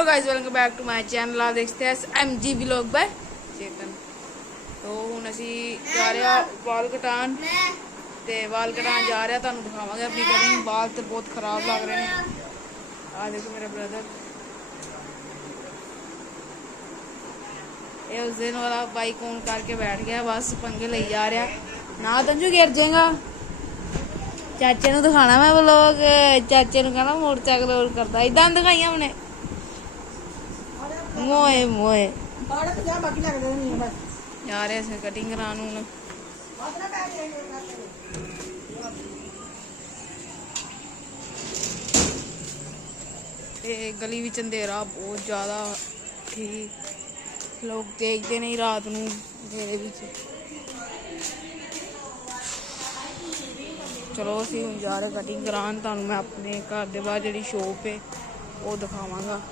Hello guys, welcome back to my channel. आप देखते हैं MG व्लॉग बाय चेतन। तो हुण असी जा रहे हैं बाल कटान ते बाल कटान जा रहे हैं, तुहानू दिखावांगे अपनी कटिंग। बाल तो बहुत खराब लग रहे हैं। आ देखो मेरा ब्रदर, ये उस दिन वाला बाइक ऑन करके बैठ गया, बस पंगे ले जा रहा ना। तंजू गिर जाएगा। चाचे नू दिखाना मैं व्लॉग, चाचे नू कहना मोटरसाइकिल और करता इदा दिखाइया हमने मोए मोए यार ऐसे कटिंग कराने हूं। गली विच अंधेरा बहुत ज्यादा थी, लोग देखते नहीं रात नू अंधेरे विच। चलो असीं हुण जा रहे कटिंग करान, तुहानू मैं अपने घर दे बाहर जिहड़ी शॉप है वो दिखावांगा।